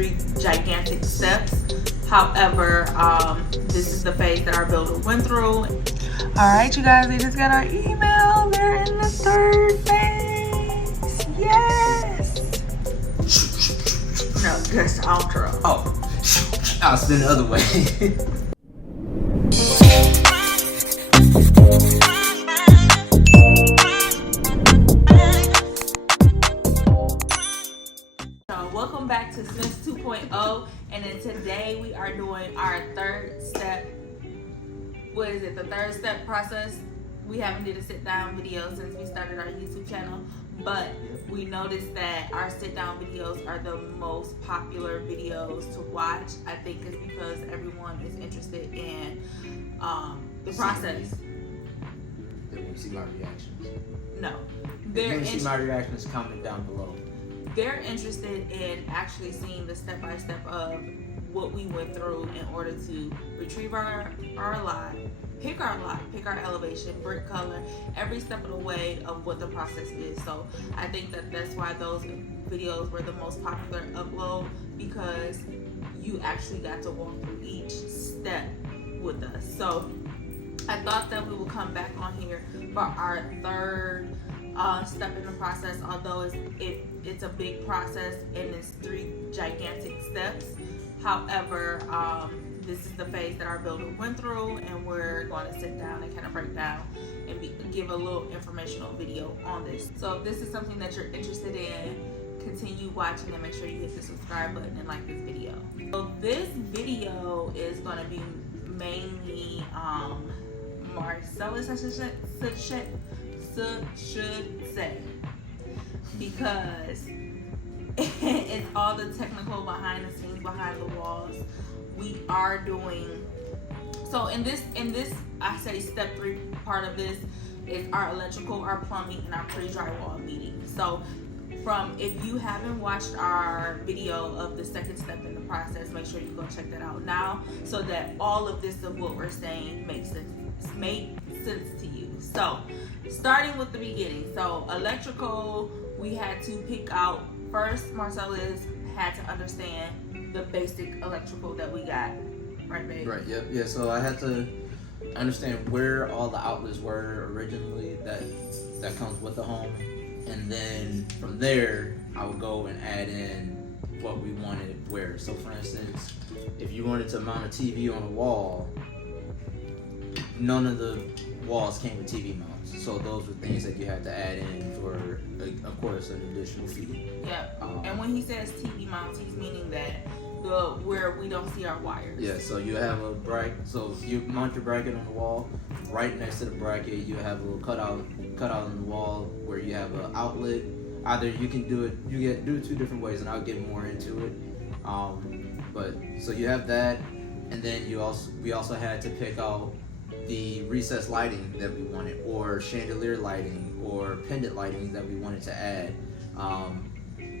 3 gigantic steps. However, this is the phase that our builder went through. All right, you guys, we just got our email. They're in the 3rd phase. Yes. No, just outro. Oh, I'll spin the other way. Welcome back to Smith's 2.0, and then today we are doing our 3rd step. What is it? The 3rd step process. We haven't did a sit down video since we started our YouTube channel, but we noticed that our sit down videos are the most popular videos to watch. I think it's because everyone is interested in the process. They want to see my reactions. No, They want to see my reactions. Comment down below. They're interested in actually seeing the step-by-step of what we went through in order to retrieve our lot, pick our elevation, brick color, every step of the way of what the process is. So I think that that's why those videos were the most popular upload, because you actually got to walk through each step with us. So I thought that we would come back on here for our 3rd step in the process, although it's a big process and it's 3 gigantic steps. However, this is the phase that our builder went through, and we're going to sit down and kind of break down and give a little informational video on this. So if this is something that you're interested in, continue watching and make sure you hit the subscribe button and like this video. So this video is going to be mainly Marcellus, I should say, because it's all the technical behind the scenes, behind the walls. We are doing so in this I say step 3 part of this is our electrical, our plumbing, and our pre-drywall meeting. So if you haven't watched our video of the 2nd step in the process, make sure you go check that out now, so that all of this of what we're saying makes sense to you. So starting with the beginning, so electrical, we had to pick out first. Marcellus had to understand the basic electrical that we got, right, babe? Right. Yep. Yeah. So I had to understand where all the outlets were originally that comes with the home, and then from there I would go and add in what we wanted where. So for instance, if you wanted to mount a TV on a wall, none of the walls came with TV mounts, so those were things that you had to add in for, of course, an additional fee. Yeah. And when he says TV mounts, he's meaning that where we don't see our wires. Yeah. So you have a bracket. So you mount your bracket on the wall. Right next to the bracket, you have a little cutout in the wall where you have an outlet. Either you can do it. You do it 2 different ways, and I'll get more into it. But so you have that, and then we also had to pick out the recessed lighting that we wanted, or chandelier lighting, or pendant lighting that we wanted to add.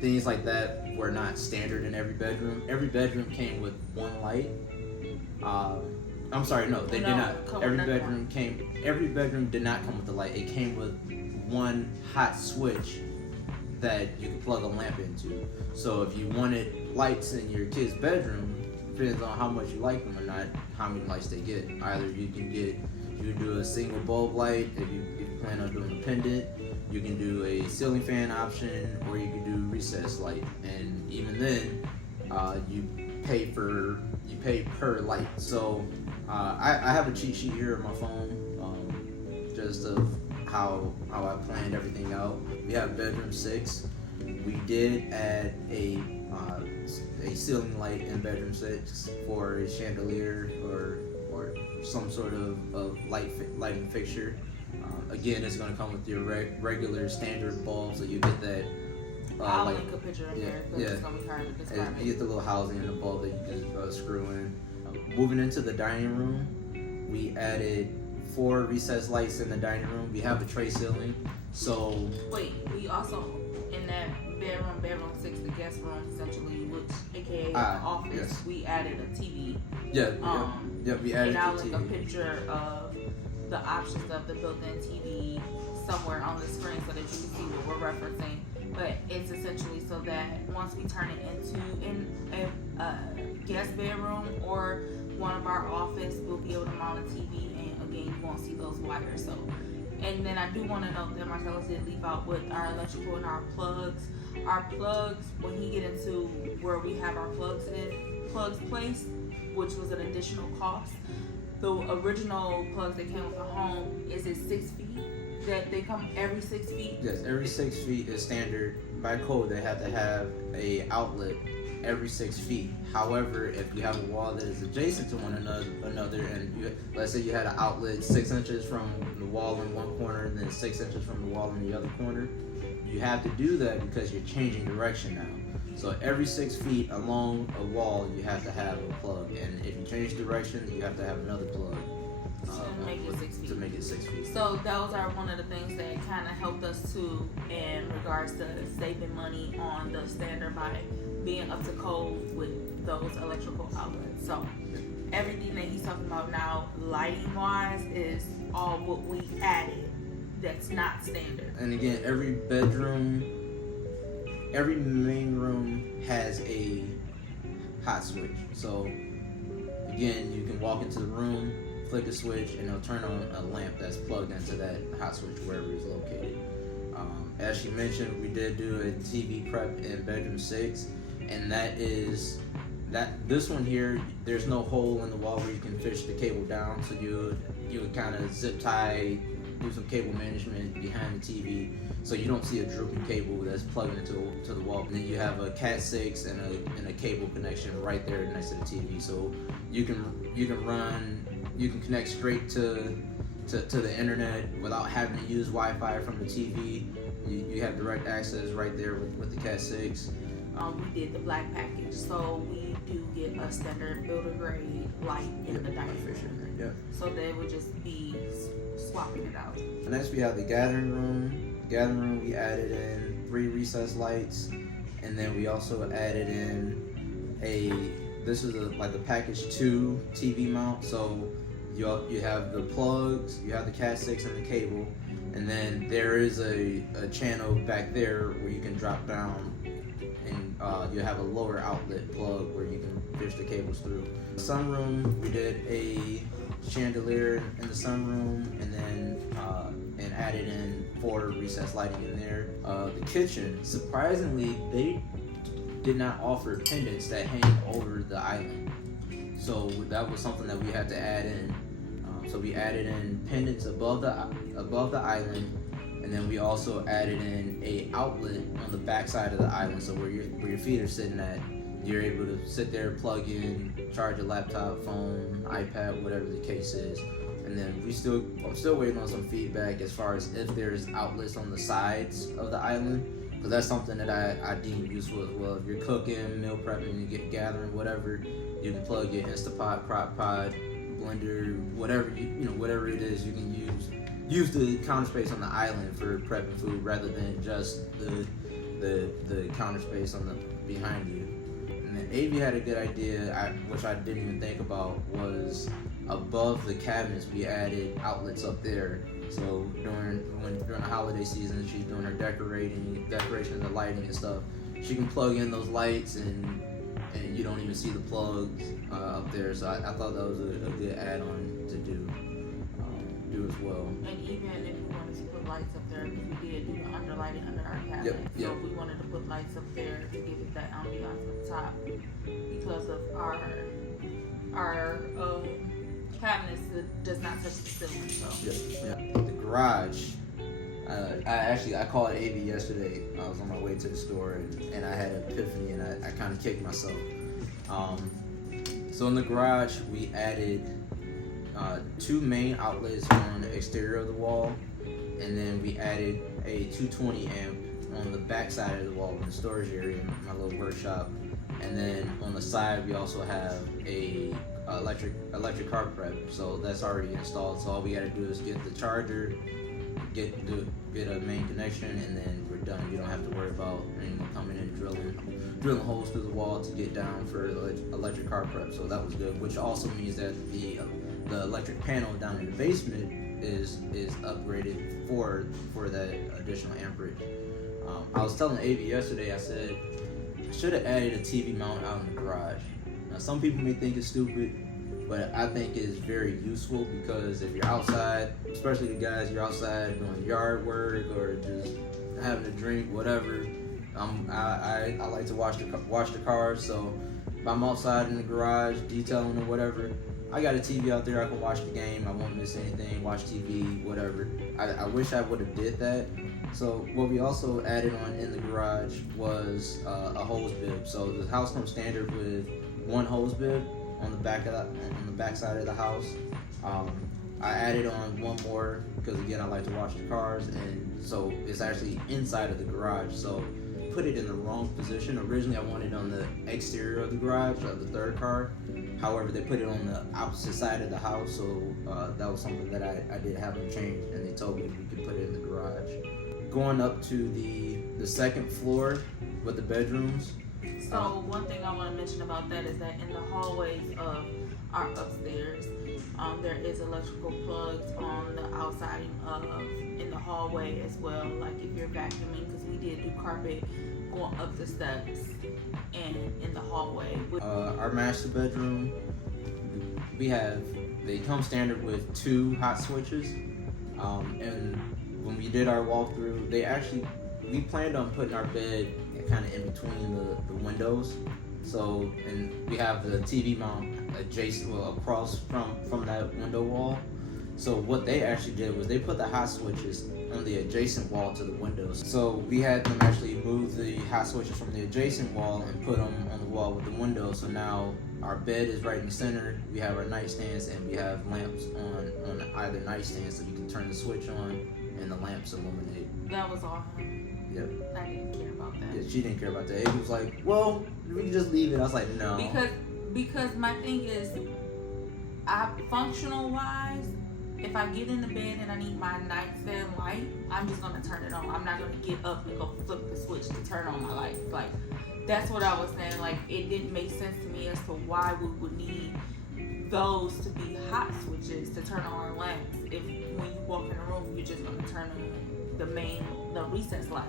Things like that were not standard in every bedroom. Every bedroom came with 1 light. I'm sorry, no, they did not. Every bedroom did not come with a light. It came with 1 hot switch that you could plug a lamp into. So if you wanted lights in your kid's bedroom, depends on how much you like them or not, how many lights they get. Either you can do a single bulb light if you plan on doing a pendant. You can do a ceiling fan option, or you can do recessed light. And even then, you pay per light. So I have a cheat sheet here on my phone, just of how I planned everything out. We have bedroom 6. We did add a ceiling light in bedroom 6 for a chandelier or some sort of lighting fixture. Again, it's going to come with your regular standard bulbs, so you get that. I'll link a picture of here because it's going to be hard to describe. You get the little housing in the bulb that you just screw in. Moving into the dining room, we added 4 recessed lights in the dining room. We have a tray ceiling, so. Wait, we also, in that bedroom 6, the guest room essentially, which aka the office, yes, we added a TV. Yeah, we added. And I'll link a picture of the options of the built-in TV somewhere on the screen so that you can see what we're referencing. But it's essentially so that once we turn it into, and guest bedroom or one of our office, we'll be able to mount a TV, and again, you won't see those wires. So, and then I do want to note that Marcellus did leave out with our electrical and our plugs. Our plugs, when he get into where we have our plugs placed, which was an additional cost. The original plugs that came with the home is at 6 feet. That they come every 6 feet. Yes, every 6 feet is standard. By code, they have to have a outlet every 6 feet. However, if you have a wall that is adjacent to one another, and let's say you had an outlet 6 inches from the wall in one corner and then 6 inches from the wall in the other corner, you have to do that because you're changing direction now. So every 6 feet along a wall, you have to have a plug, and if you change direction, you have to have another plug. To make it 6 feet. To make it 6 feet. So those are one of the things that kind of helped us too in regards to saving money on the standard by being up to code with those electrical outlets. So everything that he's talking about now, lighting wise, is all what we added. That's not standard. And again, every bedroom, every main room has a hot switch. So again, you can walk into the room, flick a switch, and it'll turn on a lamp that's plugged into that hot switch wherever it's located. As she mentioned, we did do a TV prep in bedroom 6, and this one here, there's no hole in the wall where you can fish the cable down, so you would kind of zip tie, do some cable management behind the TV, so you don't see a drooping cable that's plugged into the wall. And then you have a Cat 6 and a cable connection right there next to the TV, so you can connect straight to the internet without having to use Wi-Fi from the TV. You have direct access right there with the Cat 6. We did the black package, so we do get a standard builder grade light in the dining room. Yep. So they would just be swapping it out. Next we have the gathering room. Gathering room, we added in 3 recessed lights, and then we also added in this is like the package 2 TV mount. So you have the plugs, you have the Cat 6 and the cable, and then there is a channel back there where you can drop down, and you have a lower outlet plug where you can fish the cables through. Sunroom, we did a chandelier in the sunroom, and then and added in 4 recessed lighting in there. The kitchen, surprisingly, they did not offer pendants that hang over the island, so that was something that we had to add in. So we added in pendants above the island, and then we also added in a outlet on the back side of the island, so where your feet are sitting at, you're able to sit there, plug in, charge a laptop, phone, iPad, whatever the case is. And then I'm still waiting on some feedback as far as if there's outlets on the sides of the island, because that's something that I deem useful as well. If you're cooking, meal prepping, you get gathering, whatever, you can plug your Instapot, crock pot, blender, whatever whatever it is, you can use the counter space on the island for prepping food rather than just the counter space on the behind you. And then Avi had a good idea, which I didn't even think about, was above the cabinets we added outlets up there. So during the holiday season, she's doing her decoration, the lighting and stuff, she can plug in those lights and you don't even see the plugs up there. So I thought that was a good add-on to do as well. And even if we wanted to put lights up there, because we did do the underlighting under our cabinet. Yep. So if we wanted to put lights up there to give it that ambiance up top, because of our cabinets that does not touch the ceiling. So Yeah. The garage. I called AV yesterday. I was on my way to the store and I had an epiphany, and I kind of kicked myself. So in the garage we added 2 main outlets on the exterior of the wall, and then we added a 220 amp on the back side of the wall in the storage area in my little workshop. And then on the side we also have a electric car prep, so that's already installed. So all we gotta do is get the charger, get a main connection, and then we're done. You don't have to worry about anyone coming in drilling holes through the wall to get down for electric car prep. So that was good, which also means that the electric panel down in the basement is upgraded for that additional amperage. I was telling AV yesterday, I said I should have added a TV mount out in the garage. I some people may think it's stupid, but I think it's very useful because if you're outside, especially the guys, you're outside doing yard work or just having a drink, whatever. I like to wash the cars, so if I'm outside in the garage detailing or whatever, I got a TV out there. I can watch the game. I won't miss anything. Watch TV, whatever. I wish I would have did that. So what we also added on in the garage was a hose bib. So the house comes standard with one hose bib on the back side of the house. I added on one more because again I like to wash the cars, and so it's actually inside of the garage. So put it in the wrong position. Originally I wanted it on the exterior of the garage of the third car. However, they put it on the opposite side of the house, so that was something that I did have them change, and they told me we could put it in the garage. Going up to the second floor with the bedrooms. So one thing I want to mention about that is that in the hallways of our upstairs, there is electrical plugs on the outside in the hallway as well. Like if you're vacuuming, because we did do carpet going up the steps and in the hallway. Our master bedroom, they come standard with 2 hot switches, and when we did our walkthrough, we planned on putting our bed kind of in between the windows. So, and we have the TV mount across from that window wall. So what they actually did was they put the hot switches on the adjacent wall to the windows. So we had them actually move the hot switches from the adjacent wall and put them on the wall with the window. So now our bed is right in the center. We have our nightstands and we have lamps on either nightstand, so you can turn the switch on and the lamps illuminate. That was all. Yep. I didn't care about that. Yeah, she didn't care about that. It was like, well, we can just leave it. I was like, no. Because my thing is, functional wise, if I get in the bed and I need my nightstand light, I'm just gonna turn it on. I'm not gonna get up and go flip the switch to turn on my light. Like, that's what I was saying. Like, it didn't make sense to me as to why we would need those to be hot switches to turn on our lamps. If when you walk in a room, you're just gonna turn on the recess light.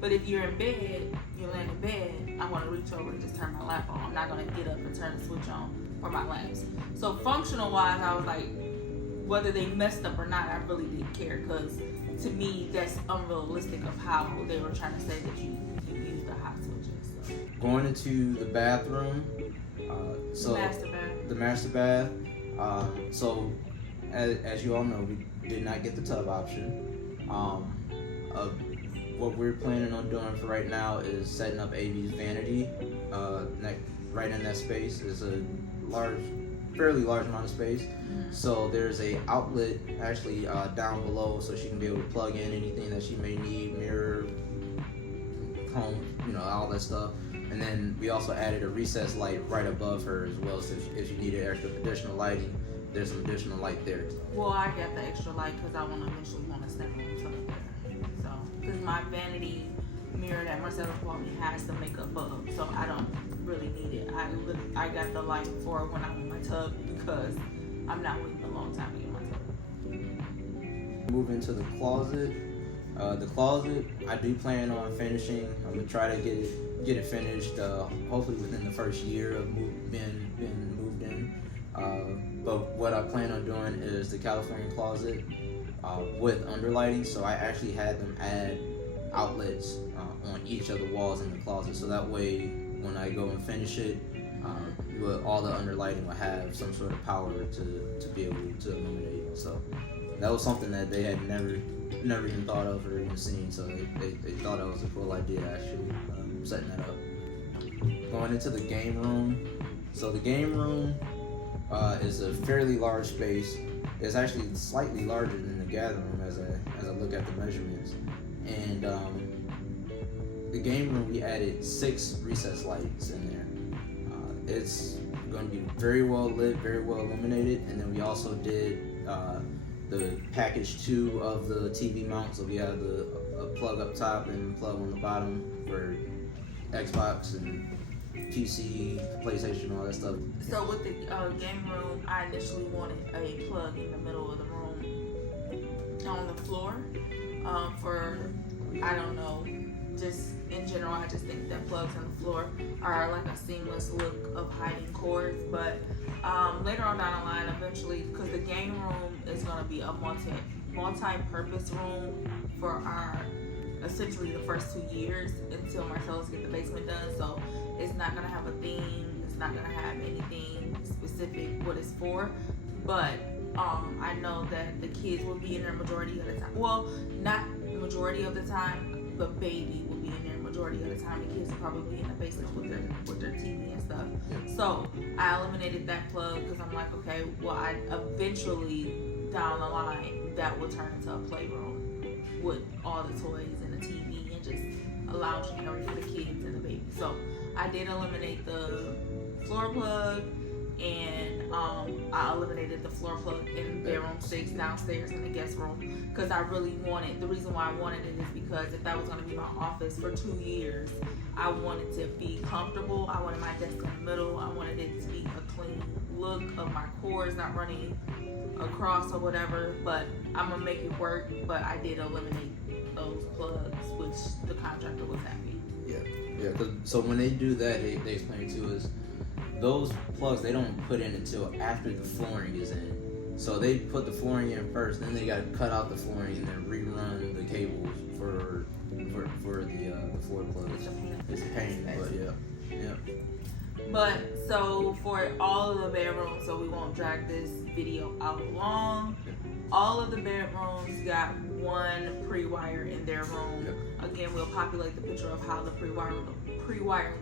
But if you're in bed, you're laying in bed, I want to reach over and just turn my lamp on. I'm not going to get up and turn the switch on for my lamps. So functional wise, I was like, whether they messed up or not, I really didn't care, because to me, that's unrealistic of how they were trying to say that you use the hot switches. So. Going into the bathroom, the master bath. So as you all know, we did not get the tub option. What we're planning on doing for right now is setting up AV's vanity. Right in that space is a fairly large amount of space. Mm-hmm. So there's a outlet actually down below, so she can be able to plug in anything that she may need, mirror, comb, all that stuff. And then we also added a recessed light right above her as well. So if you needed extra additional lighting, there's some additional light there. Well, I got the extra light because I eventually want to stand on the tub there. So, because my vanity mirror that Marcella bought me has the makeup bulb, so I don't really need it. I got the light for when I'm in my tub because I'm not waiting a long time to get in my tub. Move into the closet. The closet, I do plan on finishing. I'm gonna try to get it finished. Hopefully within the first year of being moved in. But what I plan on doing is the California closet with underlighting. So I actually had them add outlets on each of the walls in the closet. So that way, when I go and finish it, all the underlighting will have some sort of power to be able to illuminate. So that was something that they had never even thought of or even seen. So they thought that was a cool idea, actually, setting that up. Going into the game room. So the game room is a fairly large space. It's actually slightly larger than the gathering room as I look at the measurements. And the game room, we added 6 recessed lights in there. It's going to be very well lit, very well illuminated. And then we also did the package 2 of the TV mount. So we have a plug up top and plug on the bottom for Xbox and PC, PlayStation, all that stuff. So with the game room, I initially wanted a plug in the middle of the room on the floor for, I don't know, just in general, I just think that plugs on the floor are like a seamless look of hiding cords. But later on down the line, eventually, because the game room is going to be a multi-purpose room for our essentially the first 2 years until Marcellus get the basement done. So it's not going to have a theme. It's not going to have anything specific what it's for. But I know that the kids will be in there majority of the time. Well, not majority of the time, but baby will be in there majority of the time. The kids will probably be in the basement with their TV and stuff. Yeah. So I eliminated that plug because I'm like, okay, well, I eventually down the line that will turn into a playroom with all the toys and the TV and just a lounging area for the kids and the baby. So I did eliminate the floor plug. And I eliminated the floor plug in bedroom 6 downstairs in the guest room because I really wanted, the reason why I wanted it is because if that was going to be my office for 2 years, I wanted to be comfortable. I wanted my desk in the middle. I wanted it to be a clean look of my cords not running across or whatever, but I'm going to make it work. But I did eliminate those plugs, which the contractor was happy. Yeah. So when they do that, they explain to us, those plugs they don't put in until after the flooring is in. So they put the flooring in first, then they got to cut out the flooring and then rerun the cables for the floor plugs. It's a pain, but yeah. But so for all of the bedrooms, so we won't drag this video out long. All of the bedrooms got one pre-wire in their room. Yep. Again, we'll populate the picture of how the pre-wire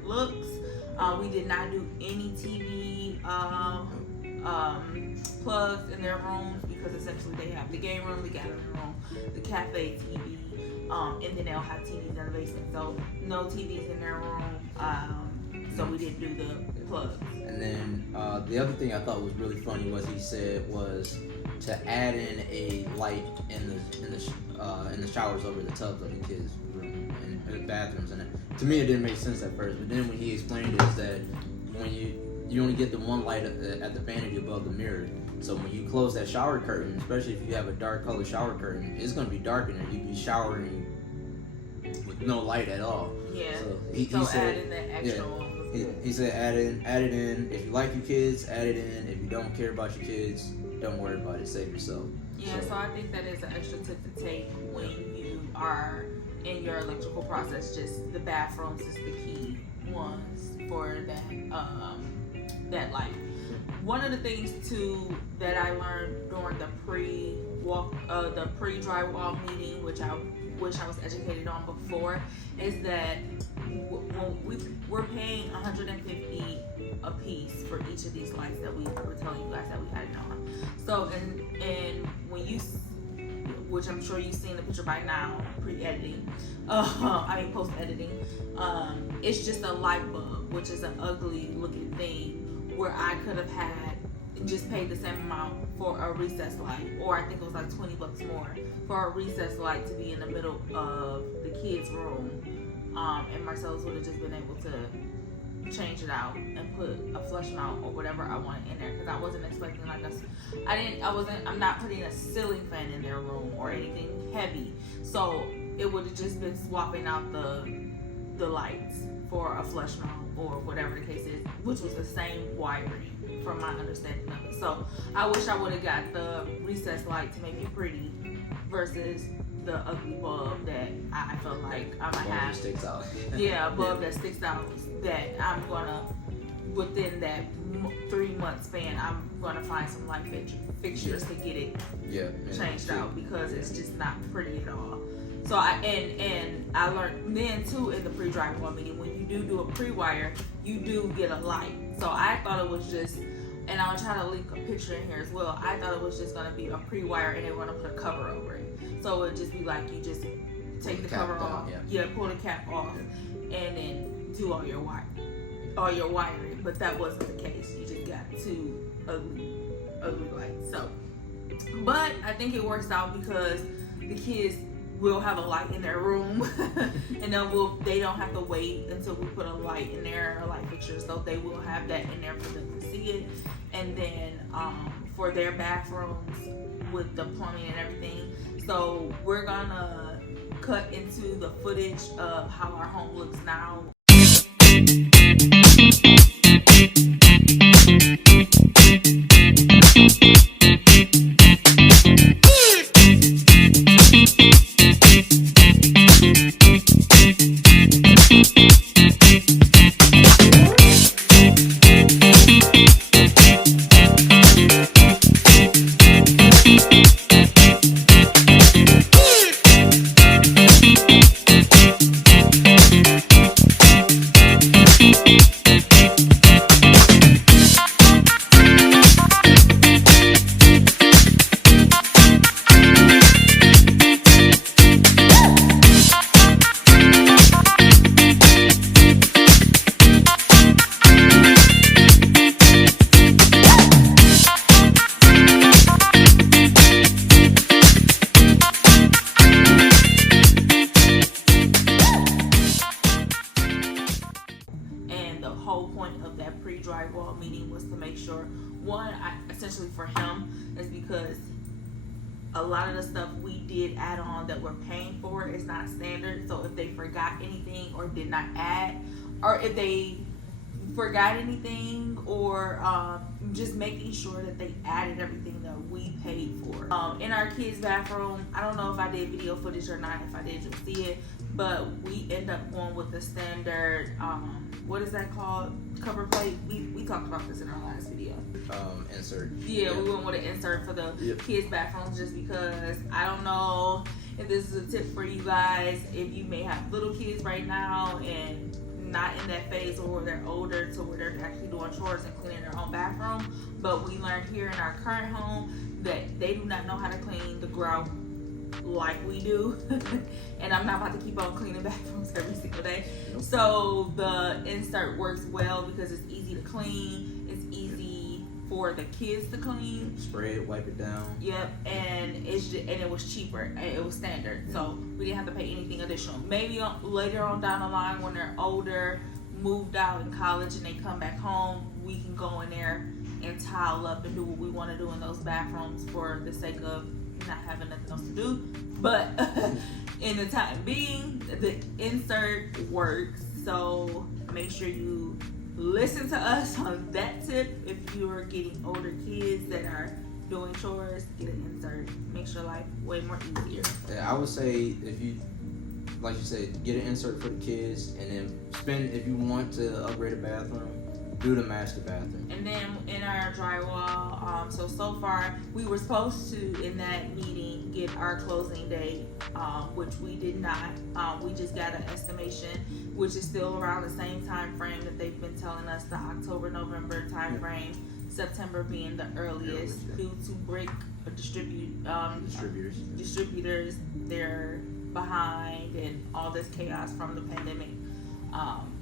looks. We did not do any TV plugs in their rooms because essentially they have the game room, the gathering room, the cafe TV, and then they'll have TVs in the basement. So no TVs in their room. So we didn't do the plugs. And then the other thing I thought was really funny was he said was to add in a light in the showers over the tubs of the kids' room and the bathrooms. And to me, it didn't make sense at first. But then when he explained it, is that when you only get the one light at the vanity above the mirror. So when you close that shower curtain, especially if you have a dark color shower curtain, it's going to be dark in there. You'd be showering with no light at all. Yeah. So he said, add in that extra one. He said add it in. If you like your kids, add it in. If you don't care about your kids, don't worry about it. Save yourself. Yeah, so I think that is an extra tip to take when you are in your electrical process. Just the bathrooms is the key ones for that light. One of the things too that I learned during the pre-drywall meeting, which I wish I was educated on before, is that when we're paying $150 a piece for each of these lights that we were telling you guys that we had it on. So and when you, which I'm sure you've seen the picture by now, pre-editing, post-editing, it's just a light bulb, which is an ugly looking thing, where I could have had just paid the same amount for a recessed light, or I think it was like $20 more for a recessed light to be in the middle of the kids' room, and Marcellus would have just been able to change it out and put a flush mount or whatever I wanted in there, because I wasn't expecting I'm not putting a ceiling fan in their room or anything heavy, so it would have just been swapping out the lights for a flush mount or whatever the case is, which was the same wiring from my understanding of it. So I wish I would have got the recessed light to make it pretty versus the ugly bulb that I feel like I'm gonna have. Sticks out. Yeah, a bulb that sticks out that I'm gonna, within that 3 month span, I'm gonna find some light fixtures to get it changed out, because it's just not pretty at all. So I learned then too in the pre-drywall meeting, when you do a pre-wire, you do get a light. So I thought it was just, and I'll try to link a picture in here as well, I thought it was just gonna be a pre-wire and they were gonna put a cover over it. So it would just be like you just take the cover off, pull the cap off, and then do all your wiring. But that wasn't the case. You just got two ugly lights. So, but I think it works out because the kids will have a light in their room, and they don't have to wait until we put a light in there, a light fixture. So they will have that in there for them to see it. And then for their bathrooms with the plumbing and everything, so we're gonna cut into the footage of how our home looks now. Whole point of that pre-drywall meeting was to make sure, one, essentially for him, is because a lot of the stuff we did add on that we're paying for is not standard. So if they forgot anything or did not add, or if they forgot anything, or just making sure that they added everything that we paid for. In our kids' bathroom, I don't know if I did video footage or not. If I did, you'll see it. But we end up going with the standard, what is that called? Cover plate. We talked about this in our last video. Insert. Yeah, we went with an insert for the kids' bathrooms just because I don't know if this is a tip for you guys. If you may have little kids right now and not in that phase or they're older to where they're actually doing chores and cleaning their own bathroom, but we learned here in our current home that they do not know how to clean the grout like we do. And I'm not about to keep on cleaning bathrooms every single day. So the insert works well because it's easy to clean, it's easy for the kids to clean. Spray it, wipe it down. Yep, and it was cheaper. It was standard, so we didn't have to pay anything additional. Maybe later on down the line when they're older, moved out in college, and they come back home, we can go in there and tile up and do what we want to do in those bathrooms for the sake of not having nothing else to do. But in the time being, the insert works. So make sure you listen to us on that tip. If you're getting older kids that are doing chores, get an insert. Makes your life way more easier. Yeah, I would say if you, like you said, get an insert for the kids, and then spend, if you want to upgrade a bathroom, do the master bathroom. And then in our drywall, so far we were supposed to, in that meeting, get our closing date, which we did not. We just got an estimation, which is still around the same time frame that they've been telling us, the October-November time frame, September being the earliest, due to brick distributors, they're behind, and all this chaos from the pandemic.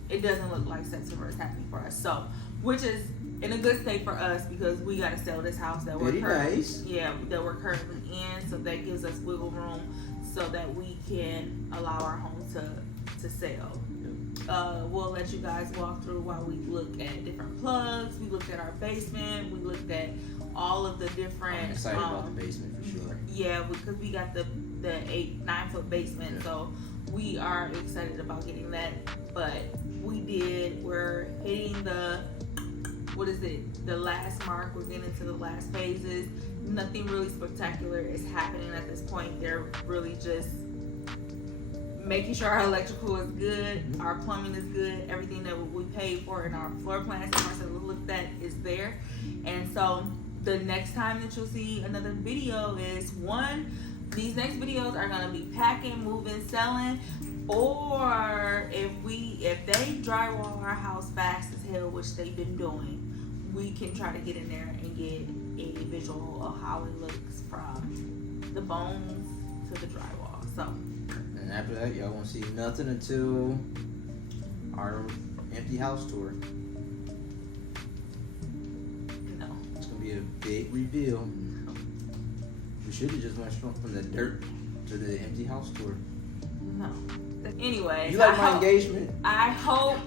It doesn't look like September is happening for us, so, which is in a good state for us because we got to sell this house that we're currently in, so that gives us wiggle room so that we can allow our home to sell. We'll let you guys walk through while we look at different plugs. We looked at our basement. We looked at all of the different. I'm excited about the basement for sure. Yeah, because we got the 8-9 foot basement, so we are excited about getting that. But we're hitting the last mark. We're getting into the last phases. Nothing really spectacular is happening at this point. They're really just making sure our electrical is good, our plumbing is good, everything that we paid for in our floor plans that Marcella looked at is there. And so the next time that you'll see another video is these next videos are gonna be packing, moving, selling, or if they drywall our house fast as hell, which they've been doing, we can try to get in there and get a visual of how it looks from the bones to the drywall. So, and after that, y'all won't see nothing until our empty house tour. No, it's gonna be a big reveal. We should have just went from the dirt to the empty house tour. No. Anyway, you like my engagement? I hope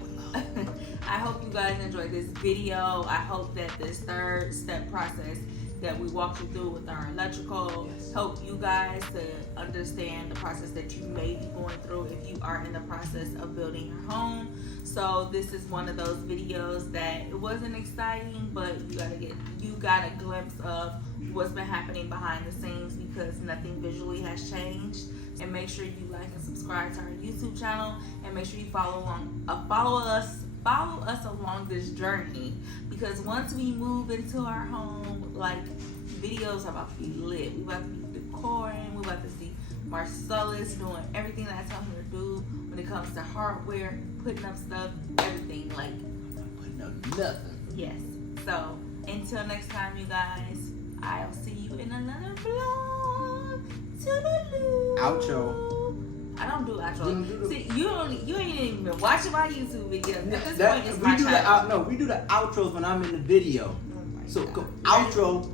you guys enjoyed this video. I hope that this third step process that we walked you through with our electrical, help you guys to understand the process that you may be going through if you are in the process of building your home. So this is one of those videos that it wasn't exciting, but you got a glimpse of what's been happening behind the scenes, because nothing visually has changed. And make sure you like and subscribe to our YouTube channel, and make sure you follow us along this journey, because once we move into our home, like, videos are about to be lit. We about to be decoring. We about to see Marcellus doing everything that I tell him to do when it comes to hardware, putting up stuff, everything. Like, Putting up nothing. yes. So until next time, you guys, I'll see you in another vlog. Toodaloo. Outro. I don't do outro. You don't do the- See, you ain't even been watching my YouTube videos. At this That- point, it's we my do the channel. we do the outros when I'm in the video. Oh my So God. go outro.